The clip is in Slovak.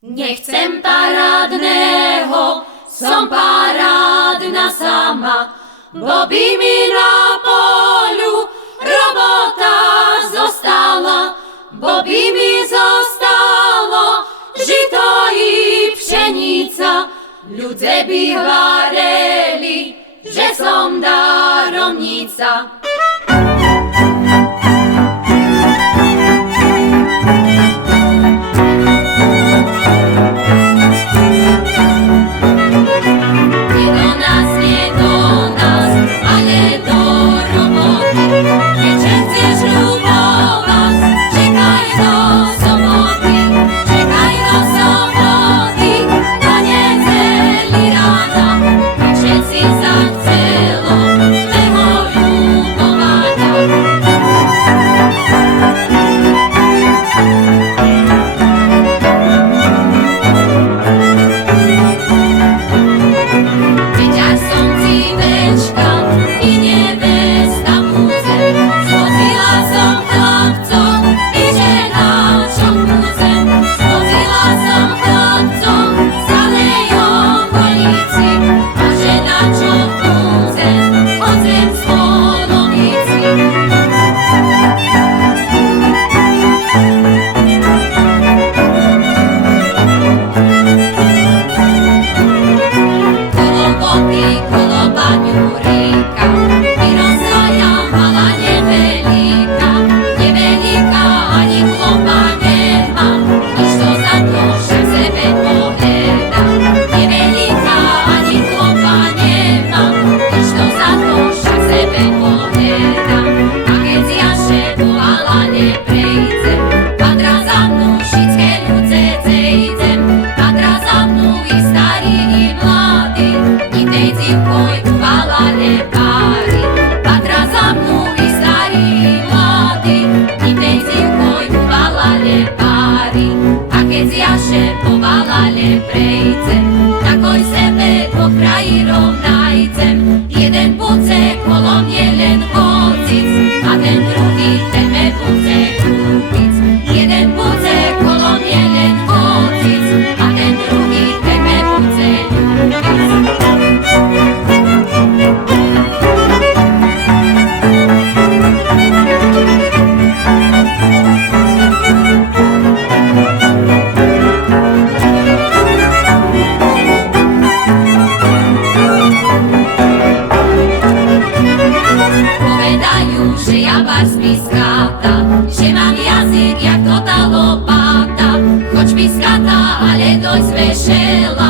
Nechcem parádneho, som parádna sama, bo by mi na polu robota zostala, bo by mi zostalo žito i pšenica. Ľudzie by vareli, že som daromnica. Takoj sebe po kraji rovnajcem, jeden bude kolo mne len hocic, a ten druhý teme bude kúpic. Jeden bude kolo mne len hocic, a ten druhý teme bude že mám jazyk jak to tá lopata, choď piskata, ale dosť vešela.